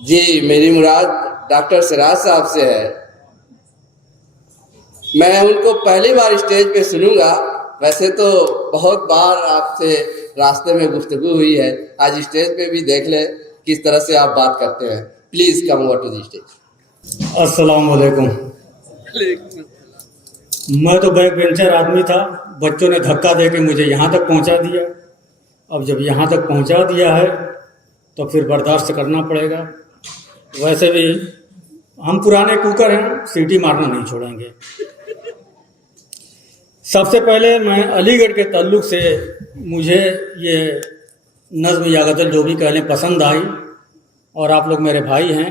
जी, मेरी मुराद डॉक्टर सिराज साहब से है। मैं उनको पहली बार स्टेज पे सुनूंगा। वैसे तो बहुत बार आपसे रास्ते में गुफ्तगू हुई है, आज स्टेज पे भी देख ले किस तरह से आप बात करते हैं। Please come over to the stage. अस्सलाम वालेकुम। मैं तो बैक बेंचर आदमी था, बच्चों ने धक्का दे के मुझे यहाँ तक पहुँचा दिया। अब जब यहाँ तक पहुँचा दिया है तो फिर बर्दाश्त करना पड़ेगा। वैसे भी हम पुराने कुकर हैं, सीटी मारना नहीं छोड़ेंगे। सबसे पहले मैं अलीगढ़ के ताल्लुक़ से मुझे ये नज़्म या गज़ल जो भी कह लें पसंद आई, और आप लोग मेरे भाई हैं,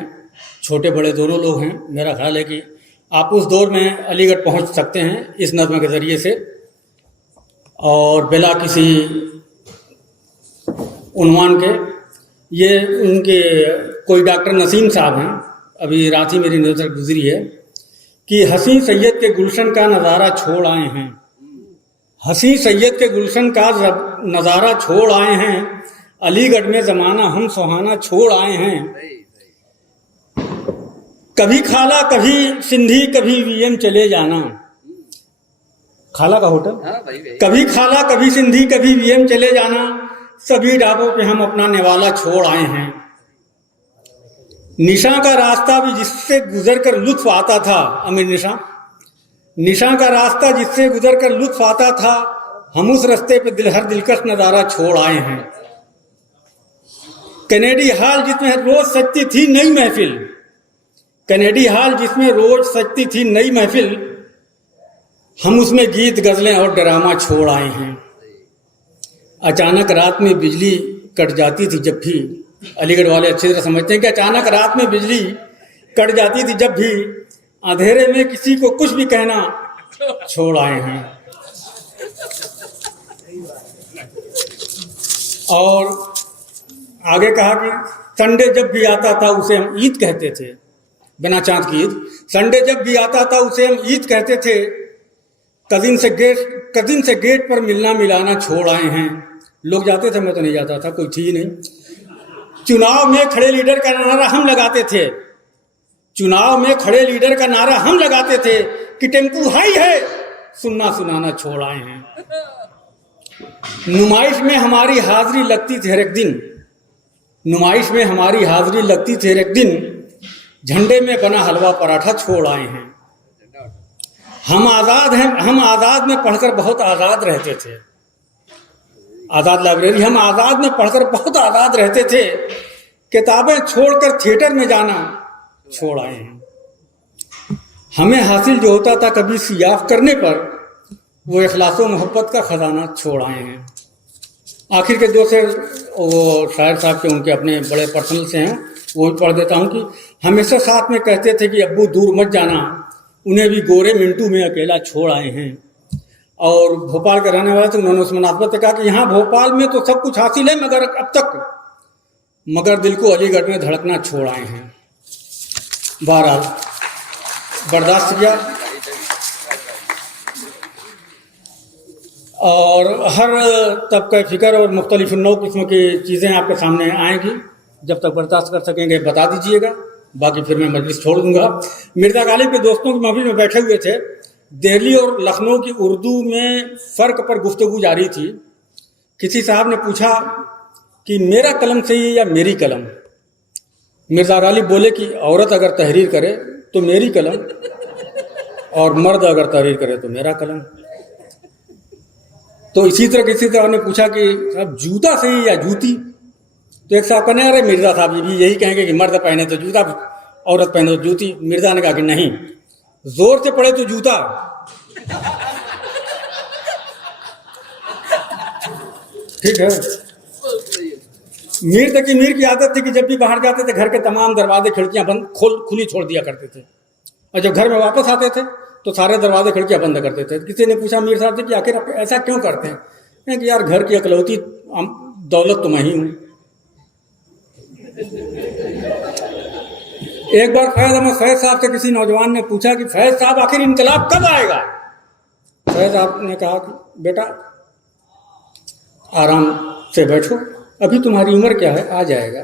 छोटे बड़े दोनों लोग हैं। मेरा ख्याल है कि आप उस दौर में अलीगढ़ पहुंच सकते हैं इस नज़्म के ज़रिए से, और बिला किसी उन्वान के। ये उनके कोई डॉक्टर नसीम साहब हैं, अभी रात ही मेरी नज़र गुजरी है, कि हसी सैयद के गुलशन का नज़ारा छोड़ आए हैं। हसी सैयद के गुलशन का नज़ारा छोड़ आए हैं, अलीगढ़ में ज़माना हम सुहाना छोड़ आए हैं। कभी खाला कभी सिंधी कभी वीएम चले जाना, खाला का होटल। कभी खाला कभी सिंधी कभी वीएम चले जाना, सभी ढाबों पे हम अपना निवाला छोड़ आए हैं। निशा का रास्ता भी जिससे गुजर कर लुत्फ आता था, अमीर निशा का रास्ता जिससे गुजर कर लुत्फ आता था, हम उस रास्ते पे हर दिलकश नज़ारा छोड़ आए हैं। कैनेडी हॉल जिसमें रोज सजती थी नई महफिल, कैनेडी हॉल जिसमें रोज सजती थी नई महफिल, हम उसमें गीत गजलें और ड्रामा छोड़ आए हैं। अचानक रात में बिजली कट जाती थी जब भी, अलीगढ़ वाले अच्छी तरह समझते हैं कि अचानक रात में बिजली कट जाती थी जब भी, अंधेरे में किसी को कुछ भी कहना छोड़ आए हैं। और आगे कहा कि संडे जब भी आता था उसे हम ईद कहते थे, बिना चांद की ईद। संडे जब भी आता था उसे हम ईद कहते थे, कजिन से गेट पर मिलना मिलाना छोड़ आए हैं। लोग जाते थे, मैं तो नहीं जाता था, कोई थी ही नहीं। चुनाव में खड़े लीडर का नारा हम लगाते थे, चुनाव में खड़े लीडर का नारा हम लगाते थे, कि टेम्पू हाई है सुनना सुनाना छोड़ आए हैं। नुमाइश में हमारी हाजिरी लगती थी हर एक दिन, नुमाइश में हमारी हाजिरी लगती थी हर एक दिन, झंडे में बना हलवा पराठा छोड़ आए हैं। हम आज़ाद हैं, हम आज़ाद में पढ़कर बहुत आज़ाद रहते थे, आज़ाद लाइब्रेरी, हम आज़ाद में पढ़कर बहुत आज़ाद रहते थे, किताबें छोड़कर थिएटर में जाना छोड़ आए हैं। हमें हासिल जो होता था कभी सियाफ करने पर, वो इखलास व मोहब्बत का ख़जाना छोड़ आए हैं। आखिर के दो शेर वो शायर साहब के उनके अपने बड़े पर्सनल से हैं, वो भी पढ़ देता हूँ कि हमेशा साथ में कहते थे कि अब्बू दूर मत जाना, उन्हें भी गोरे मिंटू में अकेला छोड़ आए हैं। और भोपाल के रहने वाले थे, उन्होंने उस मुनासबत से कहा कि यहाँ भोपाल में तो सब कुछ हासिल है, मगर अब तक मगर दिल को अलीगढ़ में धड़कना छोड़ आए हैं। बहरहाल बर्दाश्त किया, और हर तबका फ़िक्र और मुख्तलिफ नौ किस्म की चीज़ें आपके सामने आएंगी। जब तक बर्दाश्त कर सकेंगे बता दीजिएगा, बाकी फिर मैं मजलिस छोड़ दूंगा। मिर्ज़ा गालिब के दोस्तों की महफिल में बैठे हुए थे, दिल्ली और लखनऊ की उर्दू में फ़र्क पर गुफ्तगू जारी थी। किसी साहब ने पूछा कि मेरा कलम सही या मेरी कलम। मिर्ज़ा गालिब बोले कि औरत अगर तहरीर करे तो मेरी कलम, और मर्द अगर तहरीर करे तो मेरा कलम। तो इसी तरह किसी तरह ने पूछा कि साहब जूता सही या जूती, तो एक साहब कहने, अरे मिर्ज़ा साहब ये भी यही कहेंगे कि मर्द पहने तो जूता, औरत पहने तो जूती। मिर्ज़ा ने कहा कि नहीं, जोर से पड़े तो जूता। ठीक है। मीर की आदत थी कि जब भी बाहर जाते थे घर के तमाम दरवाजे खिड़कियां बंद खुली छोड़ दिया करते थे, और जब घर में वापस आते थे तो सारे दरवाजे खिड़कियां बंद करते थे। किसी ने पूछा मीर साहब से कि आखिर आप ऐसा क्यों करते हैं? कि यार घर की अकलौती दौलत तो मैं ही हूँ। एक बार फैज़ अहमद फैज़ साहब से किसी नौजवान ने पूछा कि फैज़ साहब आखिर इनकलाब कब आएगा? फैज़ साहब ने कहा कि बेटा आराम से बैठो, अभी तुम्हारी उम्र क्या है, आ जाएगा।